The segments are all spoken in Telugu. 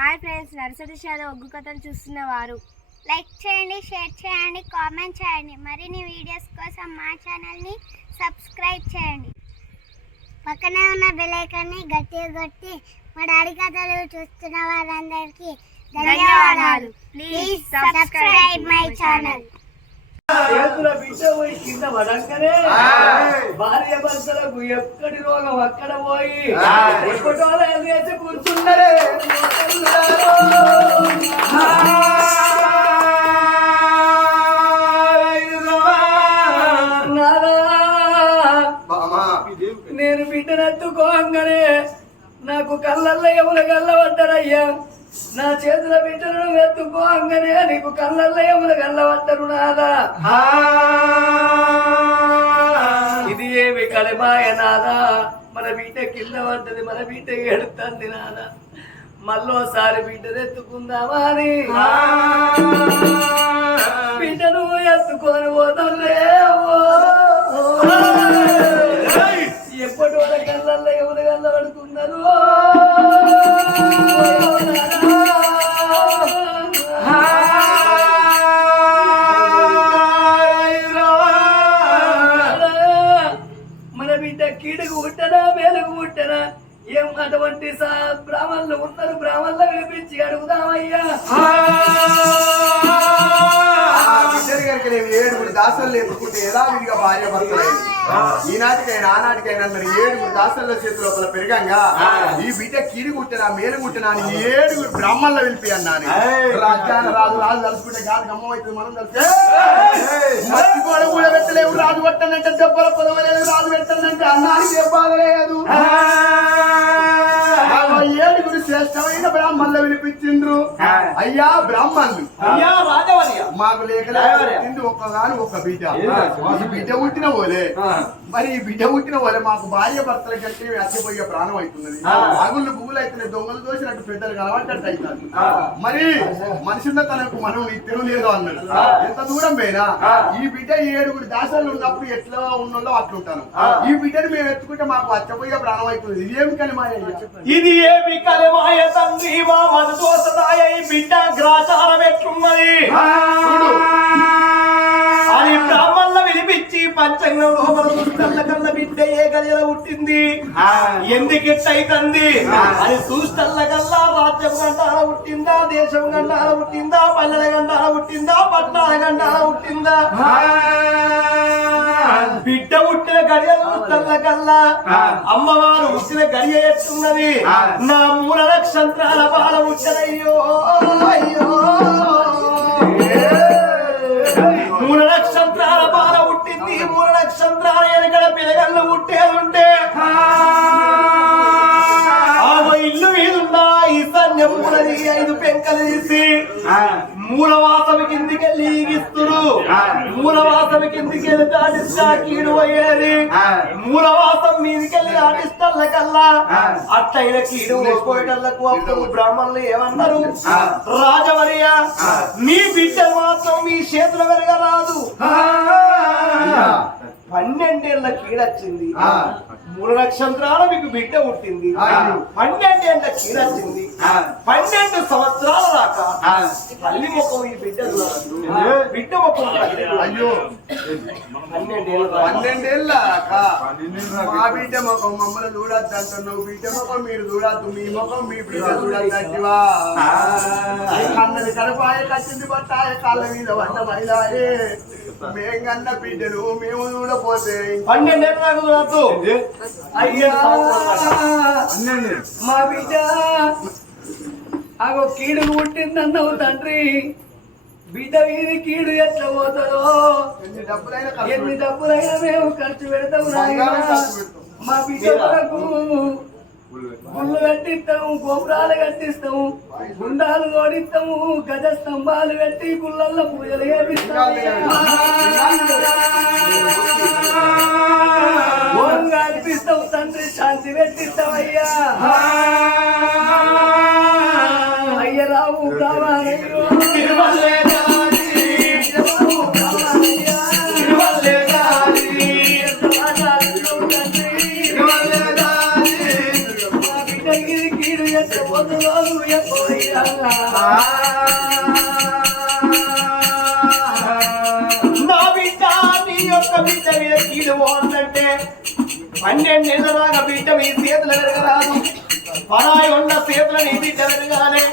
హాయ్ ఫ్రెండ్స్, నర్సరీ షాలో ఒగ్గు కథలు చూస్తున్నవారు లైక్ చేయండి, షేర్ చేయండి, కామెంట్ చేయండి. మరిన్ని వీడియోస్ కోసం మా ఛానల్ని సబ్స్క్రైబ్ చేయండి. పక్కనే ఉన్న బెల్ ఐకాన్ని గట్టిగా కొట్టి మా డాడీ కథలు చూస్తున్న వారందరికీ ధన్యవాదాలు. Please subscribe my channel. కింద పడంగానే భార్య భర్తలకు ఎక్కడి రోగం అక్కడ పోయి ఎప్పటోళ్ళు ఎదురేసి కూర్చున్నారే. నేను బిడ్డనెత్తుకోగానే నాకు కళ్ళల్లో ఎవరు గల్లబడ్డారయ్యా. నా చేతుల బిడ్డను ఎత్తుకోగానే నీకు కళ్ళల్లో ఎవరు గల్లబడ్డరు నాదా. ఇది ఏమి కలమాయ నాదా. మన బిడ్డ కింద పడ్డది, మన బిడ్డ ఎడుతుంది నాదా. మళ్ళోసారి బిడ్డను ఎత్తుకుందామా అని బిడ్డను ఎత్తుకొని పోతుందే. ఎప్పటి వాళ్ళ కళ్ళల్లో ఎవరు గల్లబడుతున్నారు. మన బిడ్డ కీడుకు పుట్టనా మేలుకు పుట్టనా ఏం అటువంటి బ్రాహ్మణులు ఉన్నారు. బ్రాహ్మణులు వినిపించి అడుగుదామయ్యా. ఏడుగురు దాసలు ఎత్తుకుంటే ఎలా విడిగా భార్య భర్తలేదు. ఈనాటికైనా ఆనాటికైనా మరి ఏడుగురు దాసల చేతి లోపల పెరగంగా ఈ బిడ్డ కీడి కుట్టినా మేలు కుట్టినా అని ఏడుగురు బ్రాహ్మణులు వెళ్ళి అన్నాను. రాజ్యాన్ని రాజు రాజు తలుచుకుంటే కాదు గమ్మ అవుతుంది. మనం కలిస్తే మట్టి గోడ కూడా పెట్టలేవు. రాజు పెట్టనంటే దెబ్బల పొదవలేదు. రాజు పెట్టనంటే అన్నానికి దెబ్బలేదు. ఏడుగురు శ్రేష్టమైన బ్రాహ్మణులు వినిపించిండ్రు. అయ్యా బ్రాహ్మణులు, మాకు లేకలేదు ఒక్కగాని ఒక్క బిడ్డ. ఈ బిడ్డ పుట్టిన పోలే మరి ఈ బిడ్డ పుట్టిన పోలే మాకు భార్య భర్తల కంటే అచ్చిపోయే ప్రాణం అవుతున్నది. అగుళ్ళు పువ్వులు అవుతున్నాయి. దొంగలు దోసినట్టు పెద్దలు కలవట్టట్టు అవుతారు. మరి మనిషిన్న తనకు మనం తినలేదు అన్నాడు. ఎంత దూరం పోయినా ఈ బిడ్డ ఏడుగురు దాసాలు ఉన్నప్పుడు ఎట్లా ఉన్నో అట్లుంటాను. ఈ బిడ్డని మేము ఎత్తుకుంటే మాకు అచ్చపోయే ప్రాణం అవుతుంది. ఇది ఏమి కలిమాయ, ఇది ఏమి కలిమాయ తండ్రి. మా మన దోసదాయ ఈ బిడ్డ గ్రాచారం ఎట్లున్నది అని బ్రాహ్మణులు వినిపించి పంచంగం లోపల చూస్తల్ల కన్నా బిడ్డ ఏ గదిలో పుట్టింది, ఎందుకు ఎట్టయితంది అని చూస్తల్ల కల్లా రాజ్యం గంటాల పుట్టిందా, దేశం గంటాల పుట్టిందా, పల్లెల గంటాల పుట్టిందా, పట్టణాల గంటాల పుట్టిందా. బిడ్డ పుట్టిన గడియలు చూస్తల్ల కల్లా అమ్మవారు పుట్టిన గడియ ఎట్టున్నది. నా మూల నక్షత్రాల బాల పుట్టనయ్యో అయ్యో. మూల నక్షత్రాల బాల పుట్టింది. మూల నక్షత్రాల వెనకడ పిల్లగళ్ళు పుట్టేదుంటే ఇల్లు మీదున్నా ఈశాన్యం మూలది 5 పెంకలు తీసి మూలవాసమి కిందికెళ్ళి ఈగిస్తుడు. మూలవాసమి కిందికెళ్ళి దాటిస్తా కీడు అయ్యేది. మూలవాసం మీదికెళ్ళి ఆటిస్తల్ల కల్లా అట్లయిన కీడు పోయేటళ్లకు అప్పుడు బ్రాహ్మణులు ఏమన్నారు, రాజవర్య మీ బిడ్డ మాత్రం మీ చేతుల వెరగరాదు. 12 ఏళ్ల కీడొచ్చింది. మూల నక్షత్రాల మీకు బిడ్డ పుట్టింది. 12 ఏళ్ల కీడొచ్చింది. 12 సంవత్సరాల దాకా తల్లి ముఖం ఈ బిడ్డ బిడ్డ ముఖం. అయ్యో 12 ఏళ్ళ మా బిడ్డ ముఖం మమ్మల్ని చూడద్దు అంటున్నావు. బిడ్డ ముఖం మీరు చూడద్దు, మీ ముఖం మీ బిడ్డ చూడద్దంటివా. కన్నది కడపాయ కట్టింది పట్టాయ కాళ్ళ మీద వంట మైలాయే. మేం కన్న బిడ్డలు మేము చూడపోతే 12 ఏళ్ళ దాకా చూడద్దు. మా బిడ్డ అగో కీడు పుట్టిందన్నావు తండ్రి. బిడ్డ వీధి కీడు ఎట్లా పోతుందో ఎన్ని డబ్బులైనా మేము ఖర్చు పెడతాం. మా బిడ్డ వరకు గుళ్ళు కట్టిస్తాము, గోపురాలు కట్టిస్తాము, గుండాలు తోడిస్తాము, గజ స్తంభాలు పెట్టి గుళ్ళల్లో పూజలు చేపిస్తాము. కల్పిస్తావు తండ్రి, శాంతి పెట్టిస్తామయ్యా. అయ్య రావు రావాలయ్యో. కీడు ఎట్ట పొద్దులో నా బిడ్డ నీ యొక్క బిడ్డ మీద కీడు పోవాలంటే 12 నెలల దాకా బిడ్డ మీ చేతులు పెరగరాదు. పరాయి ఉన్న చేతులు నీ బిడ్డ పెరగాలి.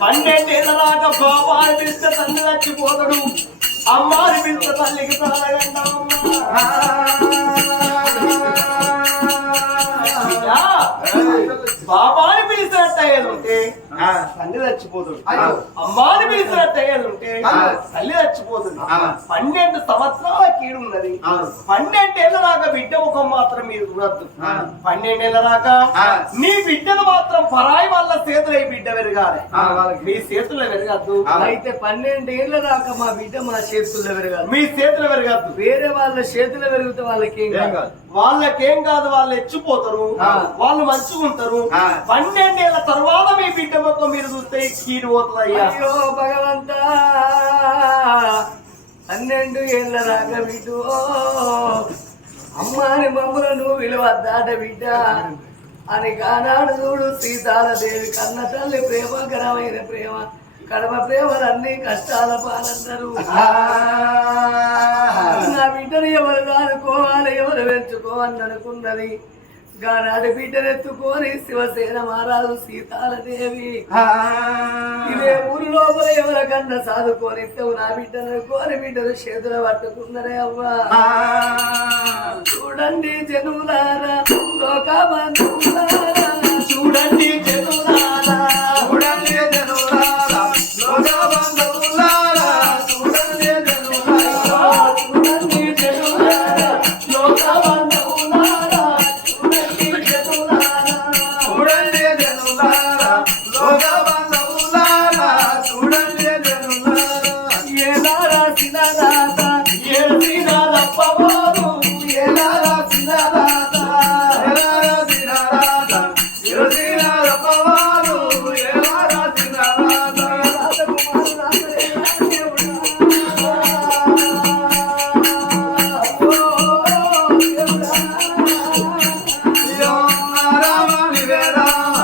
12 నెలల దాకా బాబాని పిలిస్తే తల్లి చచ్చిపోతాడు, అమ్మాని పిలిస్తే తల్లికి బాబాని పిలిచినట్టు అయ్యేది ఉంటే తల్లి చచ్చిపోతుంది, అమ్మాని పిలిచినట్టు అయ్యేది ఉంటే తల్లి చచ్చిపోతుంది. 12 సంవత్సరాల కీడు ఉన్నది. 12 ఏళ్ళ దాకా బిడ్డ ముఖం మాత్రం మీరు చూడద్దు. 12 ఏళ్ళ దాకా నీ బిడ్డను మాత్రం పరాయి వాళ్ళ చేతులు బిడ్డ పెరగాలి, మీ చేతుల్లో పెరగద్దు. అయితే 12 ఏళ్ళ దాకా మా బిడ్డ మా చేతుల్లో పెరగాలి, మీ చేతులు పెరగద్దు. వేరే వాళ్ళ చేతుల్లో పెరిగితే వాళ్ళకేం కాదు, వాళ్ళకేం కాదు, వాళ్ళు ఎచ్చిపోతారు, వాళ్ళు మంచిగా ఉంటారు. 12 ఏళ్ళ తర్వాత మీ బిడ్డ మొత్తం మీరు చూస్తే కీడు పోతుంది. అయ్యో భగవంతా 12 ఏళ్ళ దాకా బిడ్డ అమ్మాని మమ్మలను విలువద్దాట బిడ్డ అని కానాడు చూడు సీతాలదేవి కన్న తల్లి ప్రేమకరమైన ప్రేమ కడమ ప్రేమలన్నీ కష్టాల పాలందరూ. నా బిడ్డను ఎవరు దానుకోవాలి, ఎవరు పెంచుకోవాలని అనుకున్నది. గానాడి బిడ్డనెత్తుకొని శివసేన మహారాజు సీతాలదేవి ఇదే ఊరు లోపల ఎవరికన్నా సాదుకొని నా బిడ్డను కోరి బిడ్డను చేతులు పట్టుకున్నరే అవ్వా. చూడండి జనులారా లోకబంధువులారా, చూడండి జనులారా, చూడండి జనులారా, లోకబంధువులారా, చూడండి జనులారా, చూడండి జనులారా, లోకబంధువులారా, చూడండి జనులారా, చూడండి జనులారా, లోకబంధువులారా, చూడండి జనులారా. ఎలా రాసిన రాత ఏసిన తప్పబోదు, ఎలా రాసిన రాత ఎలా రాసిన రాత ఏసిన తప్పబోదు, ఎలా రాసిన రాత రామ వివే రామ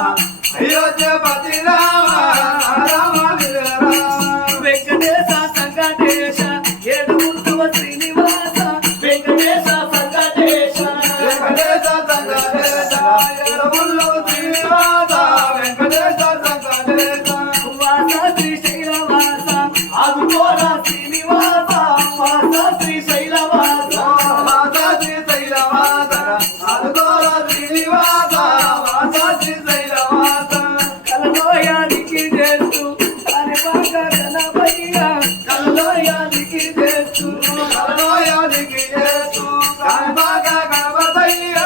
అయోధ్యపతి రామ రామ వివే రామ. వెంకటేశ సంకటేశ ఏడుగుంటువ శ్రీనివాస, వెంకటేశ సంకటేశ వెంకటేశ సంకటేశ ఏడుగుంటు శ్రీనివాస, వెంకటేశ సంకటేశ వాస శ్రీశైలవాస ఆదుకోరా శ్రీనివాస, వాస శ్రీశైలవాస, వాస శ్రీశైలవాస ఆదుకోరా శ్రీనివాస, వాస శ్రీశైలవాస. కలలోయానికి చేస్తూ కానిపాక గణపయ్య, కలలోయానికి చేస్తూ కలలోయానికి చేస్తూ కానిపాక గణపయ్య,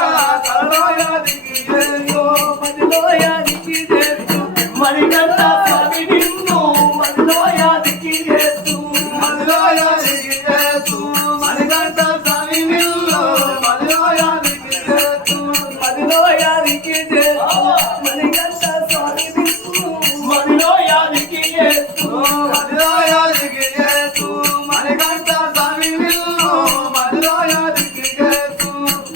కలలోయానికి చేస్తూ మదిలోయానికి చేస్తూ మణికంఠ స్వామి నిన్ను, మదిలోయానికి చేస్తూ మదిలోయానికి చేస్తూ మణికంఠ స్వామి నిన్ను, మదిలోయానికి చేస్తూ మదిలోయానికి చేస్తూ మణికంఠ స్వామి నిన్ను, మదిలోయానికి చేస్తూ మదిలోయానికి చేస్తూ మణికంఠ స్వామి నిన్ను, మదిలోయానికి చేస్తూ.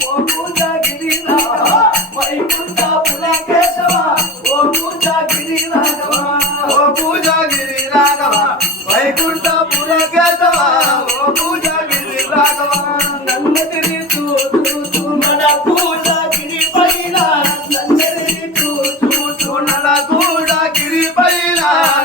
ఓ పూజగిరి రాఘవ వైకుంఠ పులకేశవ, ఓ పూజగిరి రాఘవ, ఓ పూజగిరి రాఘవ వైకుంఠ పులకేశవ, ఓ పూజగిరి రాఘవ. నన్నగిరి చూచూ నడ పూజగిరి పైన, నన్నగిరి చూచూ నడ పూజగిరి పైన,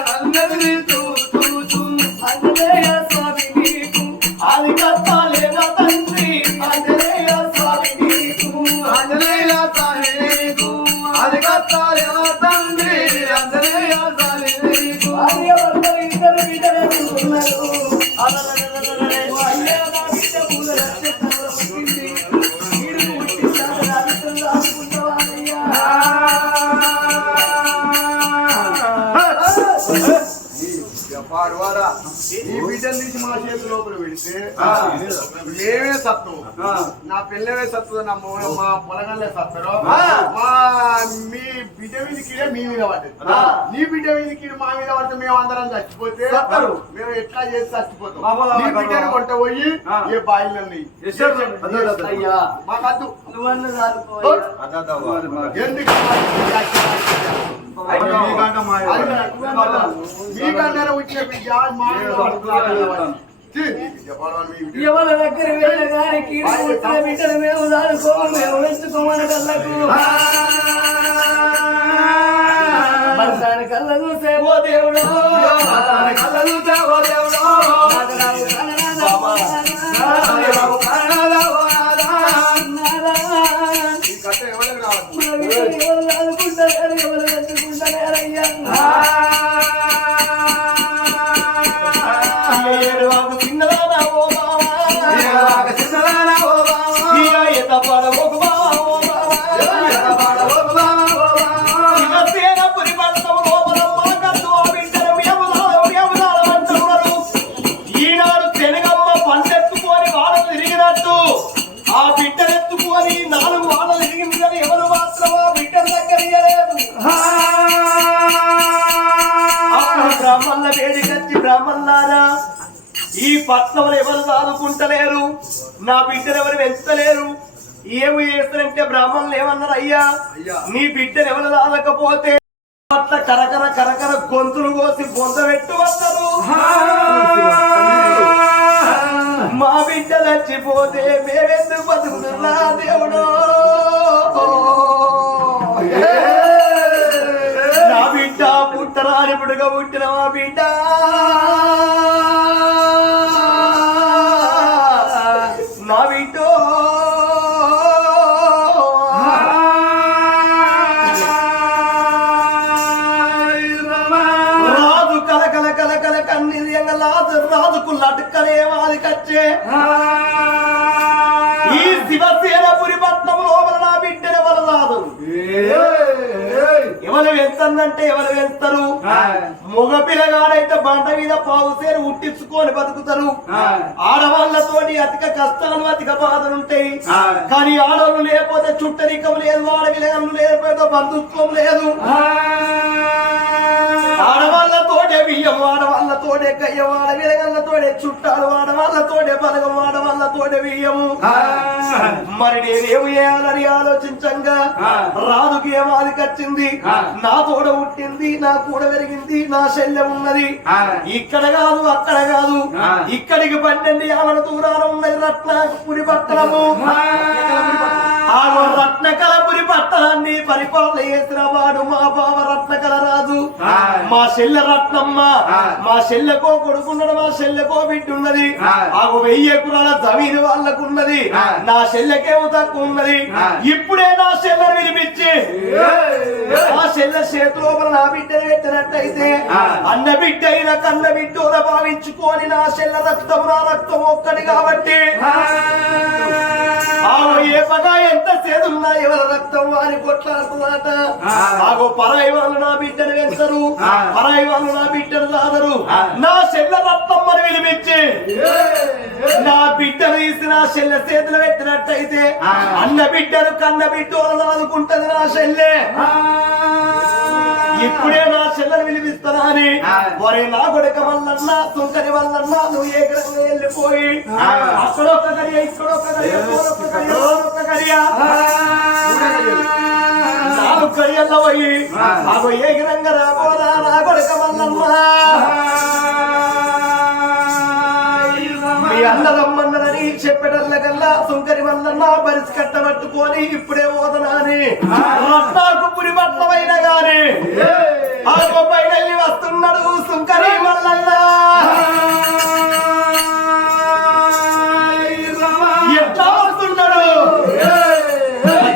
నన్నగిరి చూచూ ఆంజనేయ స్వామి నీకు ఆది కర్తలేన తండ్రి, ఆంజనేయ స్వామి నీకు ఆంజనేయ స్వామి నీకు ఆది కర్తలేన తండ్రి, ఆంజనేయ స్వామి నీకు. ఆర్యవర్మ ఇద్దరు బిడ్డలు ఉన్నారు, అయ్యా నా బిడ్డ పూల నక్షత్రంలో పుట్టింది, మీరు పుట్టించారు రాజుతో అనుకుంటావయ్యా. పాడువారా ఈ బిడ్డలు తీసి మా చేతి లోపల పెడితే మేమే సత్వం, నా పిల్లవే సత్వం, మా పొలగల్లే సత్తరు, మీ బిడ్డ మీదకి మీ మీద పడ్డది, నీ బిడ్డ మీదకి మా మీద పడితే మేము అందరం చచ్చిపోతే మేము ఎట్లా చేసి చచ్చిపోతాం. నీ బిడ్డను కొంట పోయి ఏ బాయిలన్నీ అయ్యా మాకద్దు, నువ్వన్న ఎందుకు మీకన్నా వచ్చిన బిడ్డ ఎవరి దగ్గర వెళ్ళిన కానీ కీడు పుట్టిన బిడ్డలు మేము దాడుకోము మేము మెచ్చుకోమని కళ్ళకు దాని కళ్ళ చూసే ఓ దేవుడు కళ్ళ చూసే ఓ దేవుడు ఎవరు ఆదుకుంటారు ఎవరు మెచ్చుకుంటారయ్యా ఈనాడు శనగమ్మ పంటెత్తుకొని వాడలు తిరిగినట్టు ఆ బిడ్డనెత్తుకొని 4 వాడలు తిరిగింది కానీ ఎవరు మాత్రం ఆ బిడ్డల దగ్గర బ్రాహ్మణుల వేడికచ్చి బ్రాహ్మణులారా ఈ పట్నంలో ఎవరు సాదుకుంటలేరు నా బిడ్డను ఎవరు పెంచలేరు ఏమి చేస్తారంటే బ్రాహ్మణులు ఏమన్నారు అయ్యా నీ బిడ్డను ఎవరు సాదకపోతే అట్ల కరకర కరకర గొంతులు కోసి బొంద పెట్టు మా బిడ్డ చచ్చిపోతే మేమెందుకు బతుకుతున్నా దేవుడు నా బిడ్డ పుట్టరాని పుడుగా పుట్టిన మా బిడ్డ నా బిడ్డ రాజు కలకల కలకల కన్నీరు రాజుకు లటుకలే వాలి కచ్చే ఈ శివసేనపురి పట్నం లోపల నా బిడ్డను ఎవరు రాదు ఎవరు వెళ్తానంటే ఎవరు వెళ్తారు మగ పిల్లగాడైతే బండ మీద పావుసేరు ఉట్టించుకొని బతుకుతారు ఆడవాళ్లతోటి అధిక కష్టాలు అధిక బాధలుంటాయి కానీ ఆడవాళ్ళు లేకపోతే చుట్టరికం లేదు ఆడవిలగలు లేకపోతే బంధుత్వం లేదు ఆడవాళ్లతోటే బియ్యం ఆడవాళ్లతోటే కయ్యం ఆడవిలగలతోటే చుట్టాలు ఆడవాళ్లతోటే బలగం ఆడవాళ్లతోటే బియ్యము మరి నేనేమి చేయాలని ఆలోచించంగా రాజుకి ఏమాది కచ్చింది నా తోడ పుట్టింది నా కూడా పెరిగింది నా శల్యం ఉన్నది ఇక్కడ కాదు అక్కడ కాదు ఇక్కడికి 12 ఆవల దూరాన ఉన్నది రత్నపురి పట్టణము ఆ రత్నకలపురి పట్టణాన్ని పరిపాలన చేసిన వాడు మా బావ రత్నకల రాజు మా చెల్లె రత్నమ్మ మా చెల్లెకో కొడుకున్నాడు మా చెల్లెకో బిడ్డ ఉన్నది ఆ 1000 ఎకరాల జమీను వాళ్ళకు ఉన్నది నా చెల్లెకేమో తక్కువ ఉన్నది ఇప్పుడే నా చెల్లెను వినిపించి ఆ చెల్లె చేతిలో నా బిడ్డను పెట్టినట్టయితే అన్న బిడ్డ అయిన కన్న బిడ్డోన భావించుకొని నా చెల్లె రక్తం నా రక్తం ఒక్కటి కాబట్టి ఏ పగా ఎంత చేదున్నా ఎవరి రక్తం వారి కొట్లాడుతున్నట ఆగో పరాయి వాళ్ళు నా బిడ్డను వెళ్తారు పరాయి వాళ్ళు నా బిడ్డను రాదరు నా చెల్లె రక్తమ్మని వినిపించి నా బిడ్డను తీసి నా చెల్లె చేతులు పెట్టినట్టయితే అన్న బిడ్డను కన్న బిడ్డోలను ఆదుకుంటది నా చెల్లె ఇప్పుడే నా చెల్లెను వినిపిస్తానా అని మరి నా కొడుక వల్లన్నా తుంకరి వల్లన్నా నువ్వు ఏ గ్రంథం వెళ్ళిపోయి అక్కడొక్క గడియ ఇక్కడొక్క గడియ ఒక్క గడియ 4 గడియల్లో పోయి మాకు ఏ గ్రంథ రాబోదా నా కొడుక వల్లన్నా మీ అన్నదమ్మన్నదని చెప్పేటల్లకల్లా తుంకరి వల్లన్నా పరిసి కట్టబట్టుకొని ఇప్పుడే పోదనా అని రత్నాకు పురి పట్లమైన గాని ఆ పైన వస్తున్నాడు సుంకరి వల్లన్నా ఎట్లా వస్తున్నాడు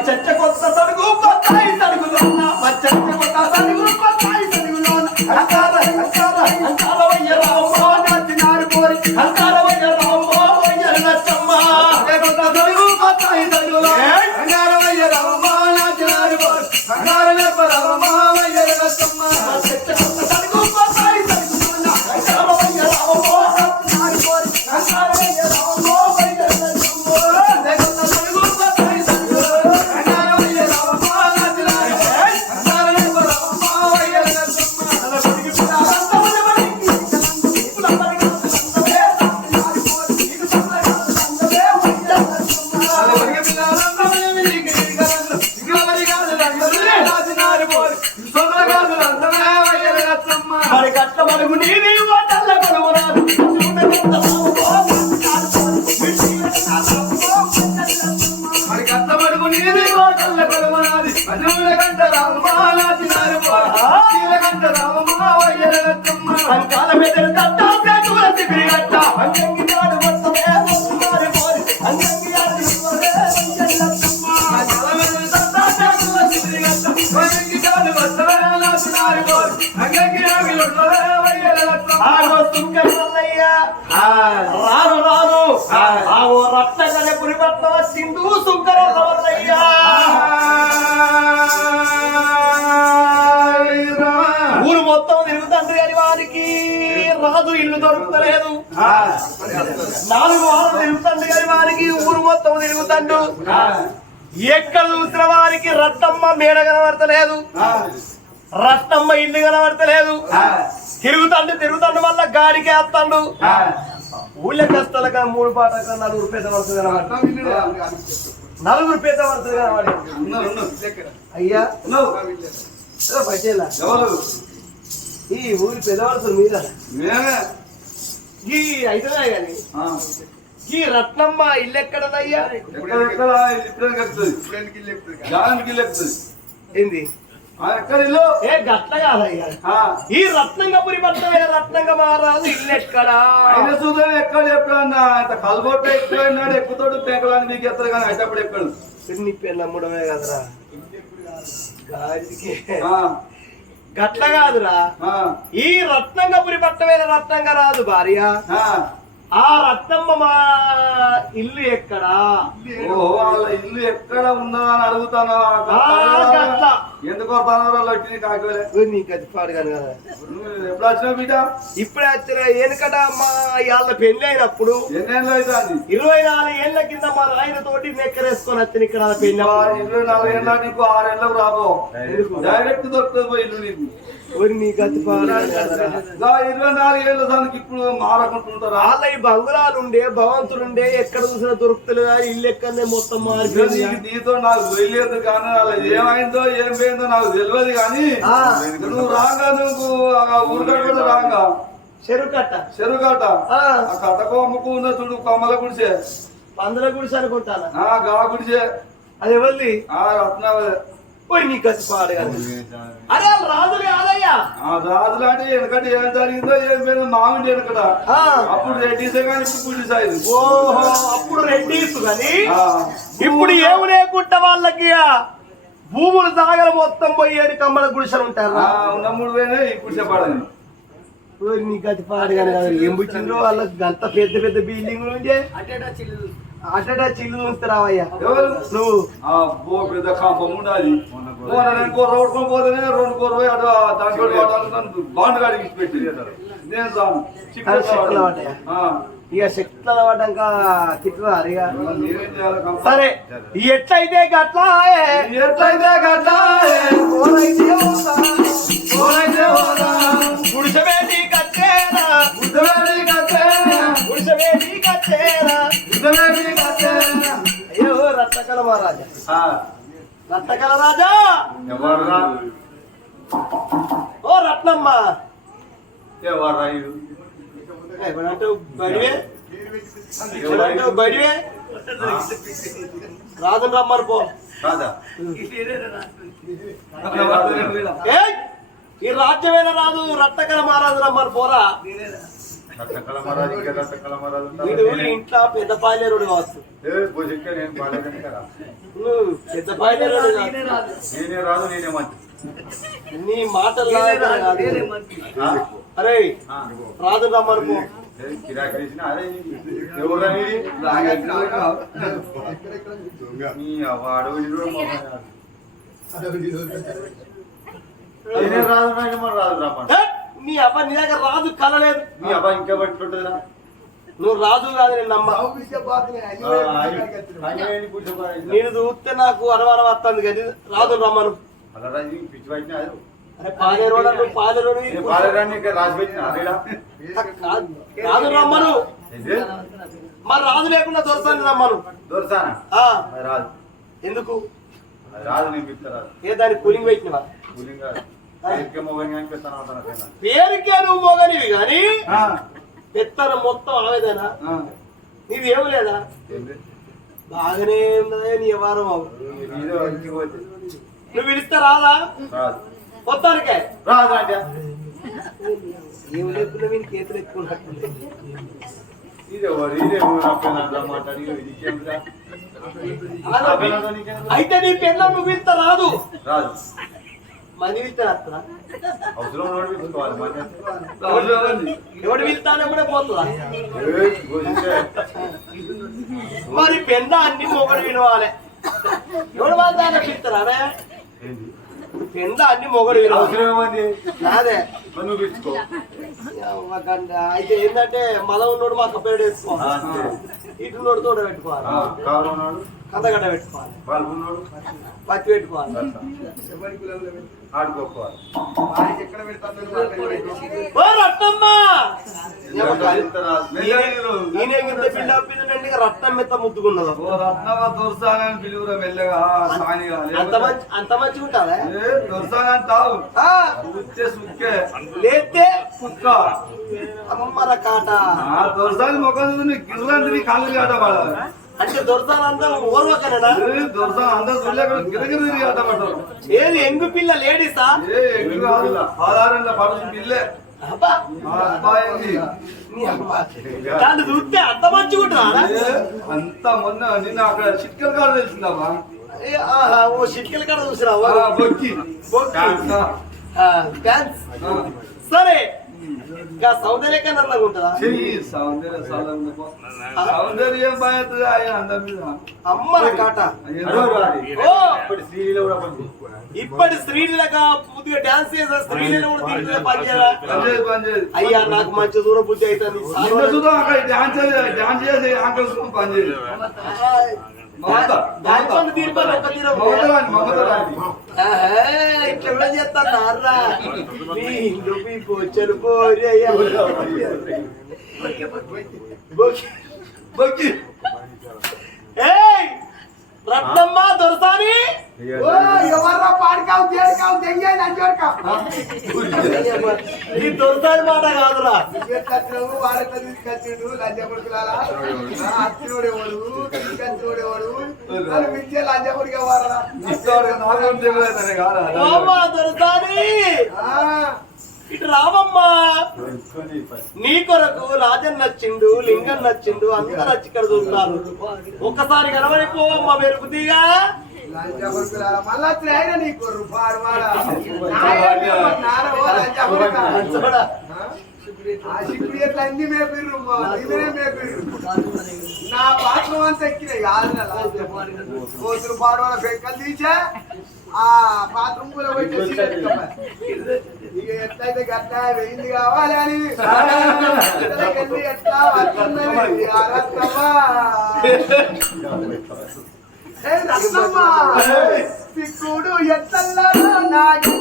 చచ్చ కొత్త సడుగు కొత్తాయి సడుగులోన చచ్చ కొత్త సడుగు కొత్తాయి సడుగులోన అంకారవయ్య రామో నచ్చినారు పోరి అంకారవయ్య రామో నచ్చమ్మ కొత్త సడుగు కొత్తాయి సడుగులో అంకారవయ్య రామో నచ్చినారు పోరి అంకారవయ్య రామో నచ్చమ్మ చచ్చ కొత్త సడుగు మడుగు నీవి ఓటల్ల కొలువురాదు మరి కట్ట మడుగు నీవి ఓటల్ల కొలువురాది పశువుల గంట రామగంట రామమ్మ వయ్యరగత్తమ్మ అంకాల మెదడు కట్ట పేటుల సిబిరి కట్ట అంగంగి నాడు వస్తమే వస్తున్నారు పోరి అంగంగి ఆడి వస్తమే వయ్యరగత్తమ్మ అంకాల మెదడు కట్ట పేటుల సిబిరి కట్ట అంగంగి నాడు వస్తమే వస్తున్నారు పోరి అంగంగి ఆడి వస్తమే వయ్యరగత్తమ్మ ఆగో సుంకరమల్లయ్య రాను రాను ఆవో రత్నగల పురిపట్నం సింధు సుంకరమల్లయ్య ఊరు మొత్తం తిరుగుతండ్రి అని వారికి రాజు ఇల్లు దొరుకుతలేదు 4 వారాలు తిరుగుతండ్రి అని వారికి ఊరు మొత్తం తిరుగుతండు ఎక్కడ చూసిన వారికి రత్నమ్మ మేడ కనబడతలేదు రత్నమ్మ ఇల్లు కనబడతలేదు తిరుగుతండు వల్ల గాడికి వేస్తాడు ఊళ్ళో కష్టాల 3 పాటల 4 రూపాయల వరకు కనబడతాడు 4 రూపాయల వరకు కనబడి అయ్యా బయటేలా ఈ ఊరి పెద్దవాళ్ళు మీద ఈ అయితే కానీ ఈ రత్నమ్మ ఇల్లు ఎక్కడదయ్యా ఏంది ఏ గట్ల కాదయ్యా ఈ రత్నంగపురి పట్టణమే రత్నంగా మారాదు ఇల్లు ఎక్కడా ఆయన చూద్దాం ఎక్కడ ఎప్పుడన్నా కలబొట్ట ఎక్కువైనాడు ఎక్కుతాడు పెంకలాన్ని మీకు ఎత్తారు కానీ అయితే అప్పుడు ఎక్కడ నీ పెళ్ళమ్మడమే కదరా గట్ల కాదురా ఈ రత్నంగపురి పట్టణమే రత్నంగా రాదు భార్య ఆ రత్నమ్మ మా ఇల్లు ఎక్కడా వాళ్ళ ఇల్లు ఎక్కడ ఉందా అని అడుగుతాను ఎందుకు కాకిలే నీకు అది పాడుగాను కదా ఎప్పుడు వచ్చినావు బిడ్డ ఇప్పుడే వచ్చిన వెనుకట మా వాళ్ళ పెళ్లి అయినప్పుడు ఎన్నేళ్ళు అవుతుంది 24 ఏళ్ల కింద మా నాయన తోటి నెక్కరేసుకొని వచ్చిన ఇక్కడ పెళ్లి 24 ఏళ్ళ నీకు 6 ఏళ్ళకు రాబో డైరెక్ట్ దొరుకుతుంది పోయి ఇల్లు నీకు నీకు అది పాడు 24 ఏళ్ళ దానికి ఇప్పుడు మారకుంటుంటారా వాళ్ళ ఈ బంగుళాలుండే భవంతులుండే ఎక్కడ చూసినా దొరుకుతలేదు ఇల్లు ఎక్కడనే మొత్తం మారిపోయింది నీతో నాకు వెళ్ళలేదు కానీ అలా ఏమైందో ఏం పోయిందో నాకు తెలియదు కానీ నువ్వు రాగా నువ్వు ఊరికట్ట కూడా రాగా చెరుకట్ట ఆ కట్టకు అమ్ముకున్న చూడు కమ్మల గుడిసే పందల గుడిసె అనుకుంటాను గా గుడిసే అది ఎవరిది రత్నావదే పోయి నీకు అది పాడు అరే రాజులు కాదయ్యా రాజులు అంటే వెనకట ఏం జరిగిందో ఏం పోయిందో మామిడి వెనకట అప్పుడు రెడ్డిసే కానీ ఇప్పుడు పులిసాయి ఓహో అప్పుడు రెడ్డీస్ కానీ ఇప్పుడు ఏమి లేకుండా వాళ్ళకి భూములు సాగలు మొత్తం పోయేది కమ్మల గుడిసెలు ఉంటారా ఉన్న 3 పోయినా ఇప్పుడు చెప్పాడని నీకు అది పాడు కానీ కదా ఏం పుట్టిండ్రో వాళ్ళకి అంత పెద్ద పెద్ద బిల్డింగ్ ఉండే అటా చిల్లు చూస్తారావయ్యా నువ్వు పెద్ద కాంపం ఉండాలి కూర కొట్టుకొని పోతేనే 2 కూర పోయి అటు దాంట్లో బాండ్ గాడికి పెట్టి నేను ఇక శక్తుల పడ్డాక తిట్టురా ఇక సరే ఎట్లయితే గట్లా గుడిసెవేటి కట్టేరా అయ్యో రత్నకళ రాజా ఓ రత్నమ్మ బడివే రాజు రమ్మరు పో ఈ రాజ్యమైన రాదు రత్నకళ మహారాజు రమ్మరు పోరా ఇంట్లో పెద్ద పాలేరుడు కావచ్చు పెద్ద పాలేరుడు రాదు నేనే మంచి నీ మాటలు అరే రాజు రమ్మరు పో నీ అబ్బా నీ దగ్గర రాజు కలలేదు నీ అబ్బా ఇంకా పట్టుకుంటుందా నువ్వు రాజు కాదు నేను నమ్మ నేను చూస్తే నాకు అనవరం వస్తుంది కానీ రాజు రమ్మను రాజు రమ్మను మరి రాజు లేకుండా దొరసాను రమ్మను ఎందుకు రాదు ఏ దానికి కూలింగ్ పెట్టినవా పేరుకే నువ్వు మొగనివి గాని పెత్తనం మొత్తం ఆవేదన నీది ఏమి లేదా బాగానే ఉన్నదే నీ వారం నువ్వు పిలిస్తే రాదా మొత్తానికే రాదంటే ఏం లేకుండా వీని చేతులు ఎక్కున్నట్టు అయితే నీ పెళ్ళ నువ్వు పిలిస్తే రాదు మంది పిలిస్తే రాస్తా ఎవడు పిలుస్తానే కూడా పోతుందా మరి పెళ్ళ అన్ని మొగడు వినవాలి ఎవడు వాళ్ళ పిలుస్తారా పెళ్ళ అన్ని మొగడు వినవాలి నాదే అయితే ఏంటంటే మల ఉన్నోడు మా కప్పేడు వేసుకోవాలి ఇటున్నోడు తోట పెట్టుకోవాలి కథగడ్డ పెట్టుకోవాలి పచ్చి పెట్టుకోవాలి రత్నం మెత్త ముద్దుకున్నదా అంత మంచిగా ఉంటుందా లేతే కుక్క అమ్మర కాట కాళ్ళు కాట అంటే దొరసానంతా ఓర్వకనడా ఏది ఎంగు పిల్ల లేడీసా దాన్ని చూస్తే అంత మంచిగా అంత మొన్న నిన్న అక్కడ చిట్కల కాడ తెలిసిందావా ఓ చిట్కల కాడ చూసినావా సరే ఇంకా సౌందర్యకన్నా ఉంటుందా సౌందర్యం అమ్మల కాట ఇప్పటి స్త్రీలుగా పూర్తిగా డాన్స్ చేసే స్త్రీలను కూడా దీంట్లో పనిచేయాలి అయ్యా నాకు మంచి దూరం బుద్ధి అవుతుంది ఇట్లా చేస్తాను నారా బొచ్చలు పోరి అయ్యా రత్నమ్మ దొరసాని ఎవర్రా పాడుకావు దేడికావు దెంగేది అంజోర్కావు ఈ దొరసాని మాట కాదురా వాడక తీసుకొచ్చిండు లంజ కొడుకులారా అచ్చినోడేవాడు తీసుకొచ్చినోడేవాడు మించే లంజ కొడుకే వారా దొరసాని ఇటు రావమ్మా నీ కొరకు రాజన్ నచ్చిండు లింగం నచ్చిండు అందరు వచ్చి ఇక్కడ చూస్తారు ఒక్కసారి కనబడిపోవమ్మా మెరుగుతీగా మళ్ళా నీకు అన్ని మేపిర్రు మేపిర్రు నా బాత్రూమ్ అంతా ఎక్కినాయి కోతులు పాడవాళ్ళ బెక్కలు తీసా ఆ బాత్రూమ్ కూడా పెట్టేసి ఇక ఎట్లయితే గట్ట వెయ్యింది కావాలి అని ఎట్లా వస్తున్నది సిక్కుడు ఎట్లల్లా నాకు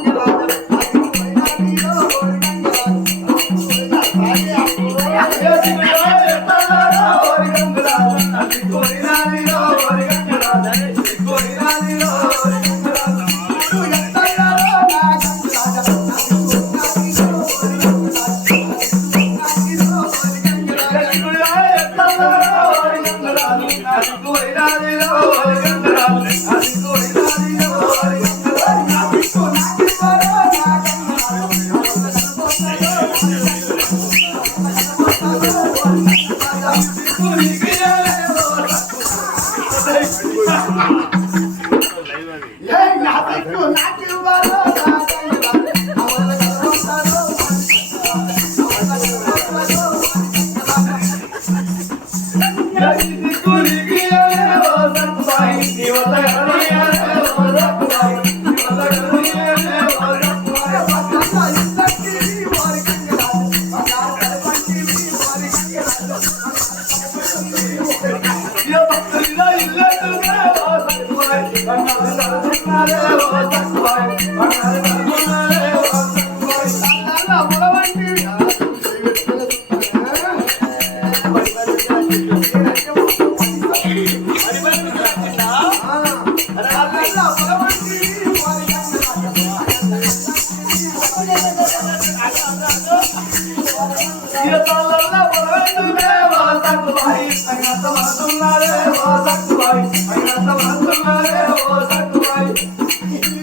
సీతాలల్లా పొరవెందుకే ఓ సక్కుబాయి అయినంత మనసున్నారే ఓ సక్కుబాయి అయినంత మనసున్నారే ఓ సక్కుబాయి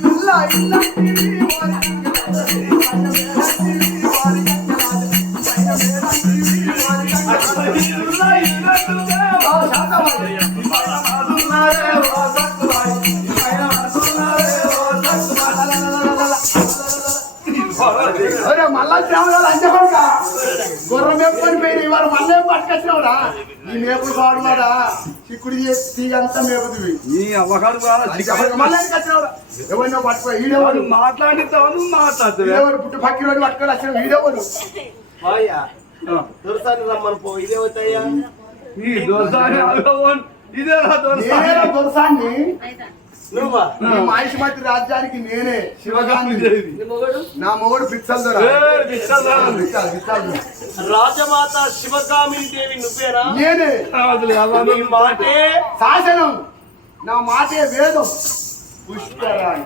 ఇల్లా ఇల్లంటివి మళ్ళా శ్రావణాలు అంచకుండా గుర్రం మేపుకొని పోయి ఇవాళ మళ్ళీ ఏం పట్టుకొచ్చినావురా ఈ మేపుడు పాడువాడా చిక్కుడు తీగ అంతా మేపుతుంది మళ్ళీ వచ్చినావురా ఎవరినో పట్టుకో ఈడేవాడు మాట్లాడిస్తావు మాట్లాడుతావు ఈడేవాడు పుట్టు పక్కి రోజు పట్టుకొని వచ్చిన ఈడేవాడు దొరసాని రమ్మని పో ఇదే అవుతాయా ఈ దోసాని ఇదేనా నేనేరా దొరసాన్ని నువ్వా మహిషమతి రాజ్యానికి నేనే శివగాంధీ నా మొగుడు పిచ్చల్ దొర రాజమాత శివగామిని దేవి నువ్వేనా నేనే నీ మాటే శాసనం నా మాటే వేదం పుష్కరాణి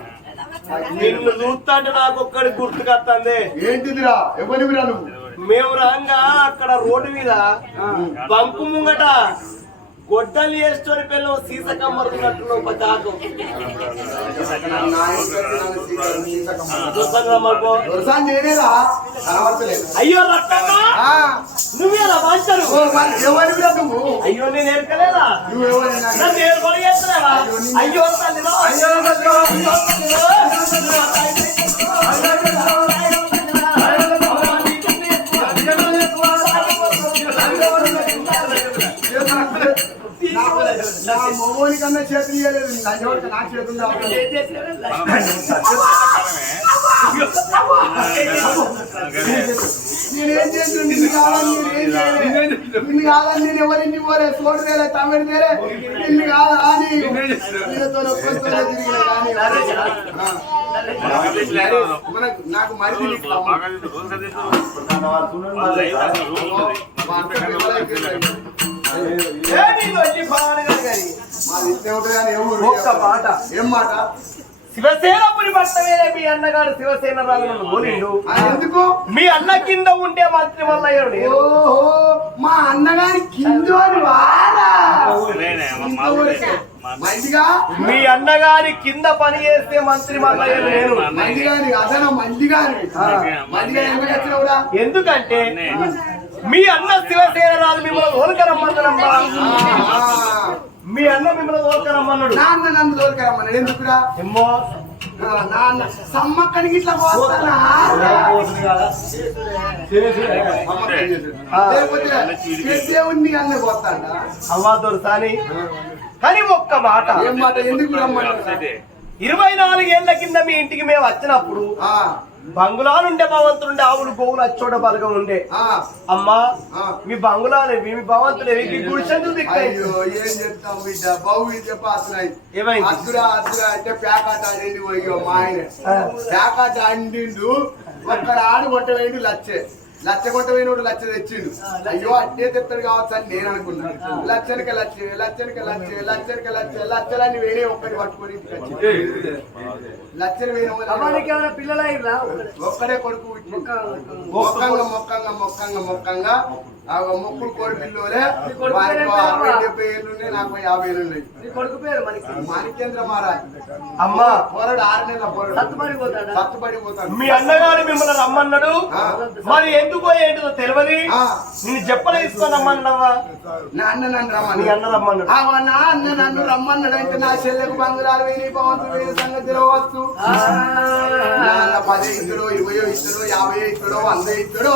నిన్ను చూస్తాంటే నాకు ఒక్కడి గుర్తుకొస్తుంది ఏంటిదిరా ఎవరివిరా నువ్వు మేము రాంగా అక్కడ రోడ్డు మీద బంకు ముంగట గొడ్డలు వేసుకొని పిల్లలు సీసకమ్మరున్నట్టు పతాకం దొరసాన్ని నేనేరా కనబడతలేదు అయ్యో రక్కమ్మ నువ్వేలా వాంచరు ఎవరివిరా నువ్వు అయ్యో నేను ఏర్కలేదా నువ్వెవరైనా నన్ను ఏర్కొని చేస్తున్నావా అయ్యో తల్లిలో అయ్యో నా మొగోని కన్నా చేతులు ఇయ్యలేదు నా చేతులు నేనేం చేసిన నిన్ను కావాలని నేనేం చేయలేదు నిన్ను కావాలని నేను ఎవరింటి పోలే సోడు తేలే తమిడి తేలే నిన్ను కాదా అని వీళ్ళతో తిరిగిన కానీ నాకు మరిది ఒక్క మాట ఏం మాట శివసేనపురి పట్టమే మీ అన్నగారు శివసేన రాజు పోలిండు ఎందుకు మీ అన్న కింద ఉంటే మంత్రి మల్లయ్య ఓహో మా అన్నగారి కిందోని వారా మంచిగా మీ అన్నగారి కింద పని చేస్తే మంత్రి మల్లయ్య నేను మంచిగాని అదన మంచిగాని మంచిగా ఎందుకు వచ్చినవురా ఎందుకంటే మీ అన్న శివసేన రాజు మిమ్మల్ని ఓలకరమ్మన్నాడమ్మా మీ అన్న మిమ్మల్ని ఓలకరమ్మన్నాడు నాన్న నన్ను తోలుకరమ్మన్నాడు ఎందుకురా ఏమో నాన్న సమ్మక్కడికి ఇట్లా పోతానా లేకపోతే దేవుణ్ణి అన్న పోతాడా అవ్వా దొరసాని కానీ ఒక్క మాట ఏం మాట ఎందుకు రమ్మన్నాడు 24 ఏళ్ల కింద మీ ఇంటికి మేము వచ్చినప్పుడు బంగుళాలుండే భవంతులుండే ఆవులు గోవులు అచ్చోడ బలగం ఉండే అమ్మా మీ బంగుళాలేవి మీ భవంతులేవి మీ గుడిసెందుకు అయ్యో ఏం చెప్తాం బిడ్డ బావు చెప్పాల్సినాయి ఏమైంది అద్దురా అద్దురా అంటే ప్యాకాట ఆడిండు పోయో మా ఆయన ప్యాకాట అండిండు ఒక్కడ ఆడు కొట్ట వేయండి లచ్చ కొట్ట వేయినోడు లచ్చ తెచ్చిండు అయ్యో అట్టే తెస్తాడు కావచ్చు అని నేను అనుకున్నాను లచ్చలన్నీ వేరే ఒక్కటి పట్టుకొని లచ్చలు వేరే పిల్లలైనా ఒక్కడే కొడుకు మొక్కంగా ఆ మొక్కులు కోడి పిల్లలే 70 ఏళ్ళు నాకు 50 ఏళ్ళు ఉన్నాయి కొడుకు పేరు మాణికేంద్ర మహారాజ్ అమ్మా పోరాడు 6 నెలల పోరాడు సత్తుపడిపోతాడు మీ అన్నగారు మిమ్మల్ని రమ్మన్నాడు మరి ఎందుకో ఏంటో తెలియదు నేను చెప్పలు తీసుకొని రమ్మన్నావా నా అన్న నన్ను మీ అన్న రమ్మన్నాడు నా అన్న నన్ను రమ్మన్నాడు అంటే నా చెల్లెకు బంగారాలు వేని పవంతులు వేని సంగతి తెలవచ్చు నా అన్న 10 ఇద్దరు 20 ఇద్దరు 50 ఇద్దరు 100 ఇద్దరు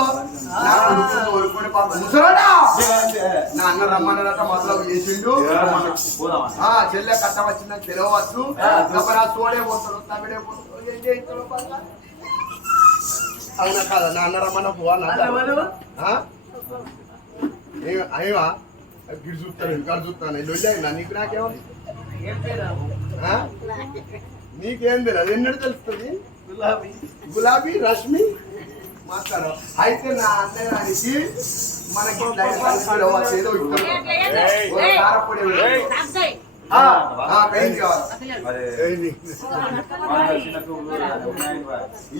నా కొడుకు కోరుకుని పాప ముసరాడా నా అన్న రమ్మన్నాడట మొదలు చేసిండు చెల్లె కట్ట వచ్చిందని తెలవచ్చు సోడే పోతాడు తమిడే పోతాడు ఏం చేస్తాడు అవునా కదా నా అన్న రమ్మన్న పోవా అయ్యవా గిడి చూస్తాను ఇక్కడ చూస్తాను లొల్లి నీకు నాకేమో నీకేం తెలియదు ఎన్నడూ తెలుస్తుంది గులాబీ రష్మి మాట్లాడు అయితే నా అన్నగానికి మనకి ఏదో కారపొడి పెయింట్ కావాలి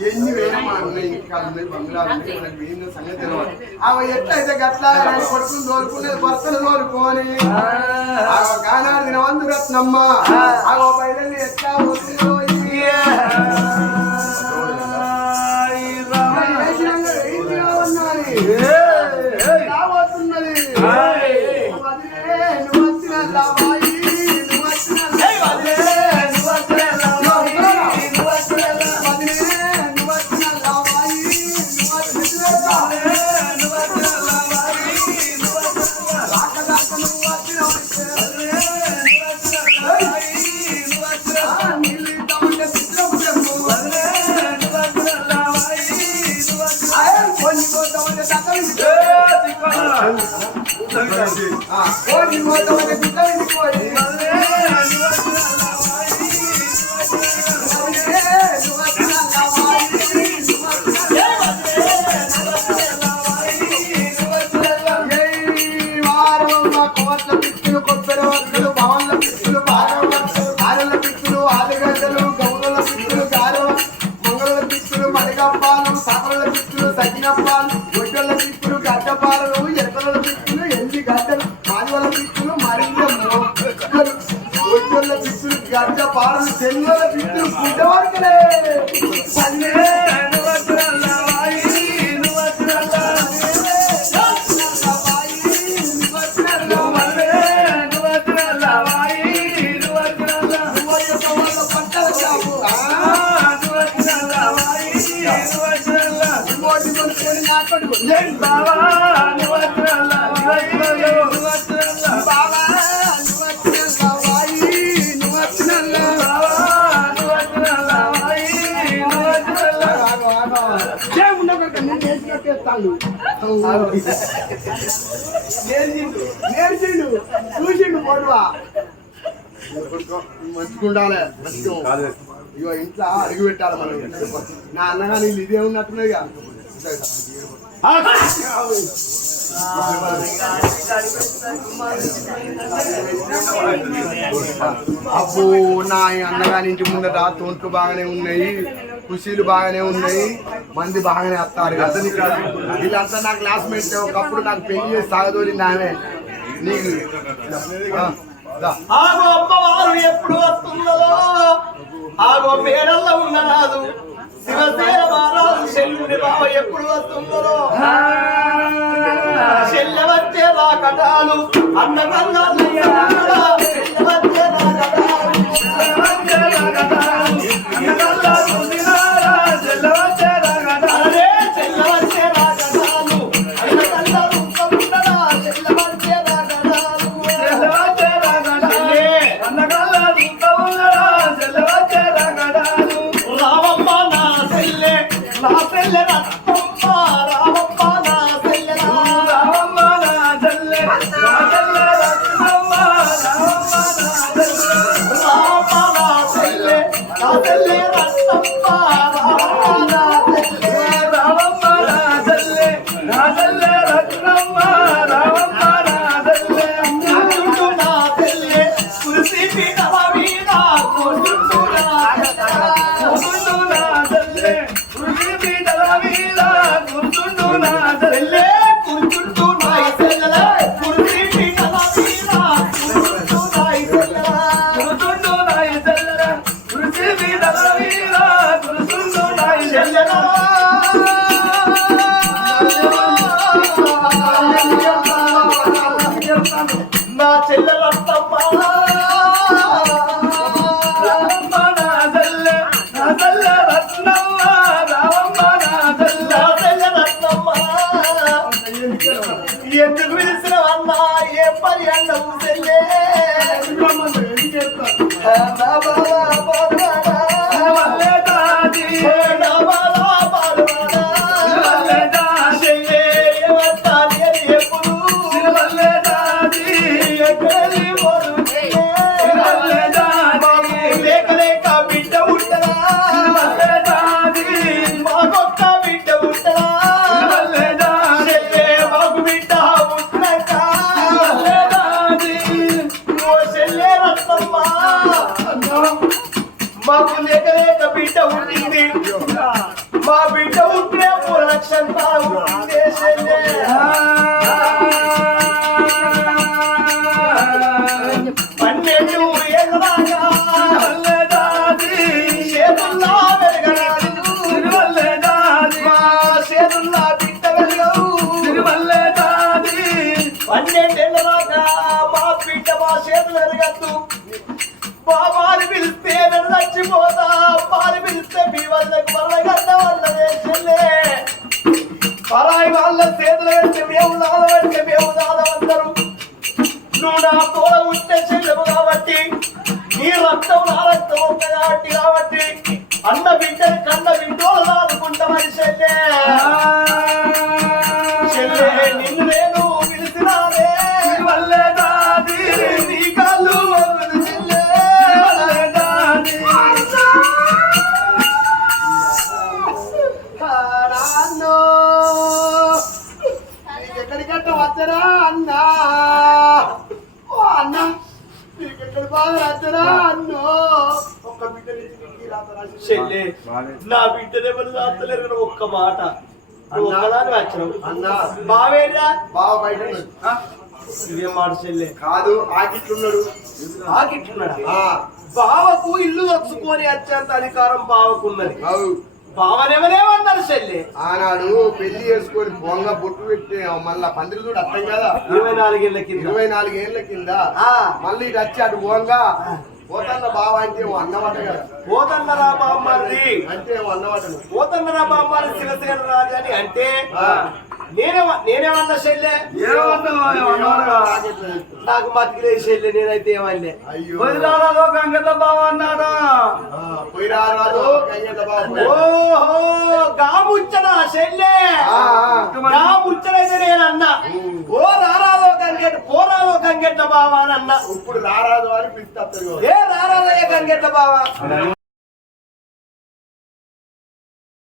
ఎన్ని వేయమ్మా అన్నీ ఇంకా ఉన్నాయి బంగ్లాలు ఉన్నాయి మనకి వేయిన సంగతి తెలియదు అవి ఎట్లయితే గట్లా కొడుకుని తోలుకునేది భర్తలు తోలుకొని గానాడు తినవందు రత్నమ్మ అగో బయలు ఎట్లా వస్తుందో రాబోతున్నది నువ్వు వచ్చిన గడ్డ పాలన చెల్లెల పిల్లలు గుడ్డ వరకులే నేర్చిండు చూసిండు పోడువా మంచుకుండాలి ఇగో ఇంట్లో అడుగు పెట్టాలి మనం నా అన్నగా నీళ్ళు ఇదే ఉన్నట్టున్నాయిగా అబ్బో నా అన్నగా ఇంటి ముందట తోంట్లు బాగానే ఉన్నాయి ఖుషీలు బాగానే ఉన్నాయి మంది బాగానే వస్తారు వీళ్ళంతా నా క్లాస్మేట్ ఒకప్పుడు నాకు పెళ్లి చేసి సాగదోలింది ఆమె నీకు ఆగో అమ్మవారు ఎప్పుడు వస్తున్నదో ఆగో మేడల్లో ఉన్న రాదు శివసేన మహారాజు శల్యుని బావ ఎప్పుడు వస్తున్నదో చెల్లె వచ్చే నా కటాలు అన్నకన్నా చెల్లె వచ్చే నా నా చెల్లె ఎందుకు పిలిచిన అన్నా ఏ పని అన్నవు చెల్లే 12 దాకా మా బిడ్డ మా చేతులు ఎరగద్దు బాబాని పిలిస్తే నన్ను చచ్చిపోతా అమ్మాని పిలిస్తే మీ వాళ్ళకి మరగడ్డ వాళ్ళదే చెల్లే పరాయి వాళ్ళ చేతులు పెడితే మేము నాదవంటే మేము నాదవందరు నువ్వు నా తోడ ఉంటే చెల్లెము కాబట్టి నీ రక్తం నా రక్తం ఒక్క కాబట్టి అన్న బిడ్డని కన్న బిడ్డోలు నాదుకుంటామని చెల్లే చెల్లే నిన్ను నేను పిలిచినానే వల్లే దాది నీ కళ్ళు చెల్లే వల్లే దాది నాన్నో ఎక్కడికట్ట వచ్చరా అన్నా ఓ అన్న నీకెక్కడి బాగా వచ్చరా అన్నో ఒక్క బిడ్డ చెల్లే నా బిడ్డనేమని రాస్తలేరు కదా ఒక్క మాట నువ్వు ఒక్కదాని వచ్చినావు అన్నా బావేరా బావ బయట ఇదే మాట చెల్లే కాదు ఆకిట్లున్నాడు ఆకిట్టున్నాడా బావకు ఇల్లు వచ్చుకొని వచ్చేంత అధికారం బావకున్నది బావనేమనేమన్నారు చెల్లె ఆనాడు పెళ్లి చేసుకొని బొంగ బొట్టు పెట్టి మళ్ళా పందిరి చూడు అర్థం కదా 24 ఏళ్ల కింద 24 ఏళ్ల కింద మళ్ళీ ఇటు వచ్చి అటు బొంగ పోతన్న బావ అంటే అన్నమాట కదా పోతన్నరా బామ్మది అంటే అన్నమాట పోతన్నరా బామ్మారి శివసేన రాజు అని అంటే నేనేమన్నా చెల్లె నాకు మతికిలే చెల్లె నేనైతే ఏమల్లే పోయిరాలో గంగత బావ అన్నాడా ఓహో గాముచ్చనా చెల్లె గాముచ్చనైతే నేనన్నా ఓ రారాదో గంగెట్ పోరాదో గంగెట్ల బావా అని అన్నా ఇప్పుడు రారాదు అని పిలుస్తారు ఏ రారాదయ్య గంగెట్ల బావా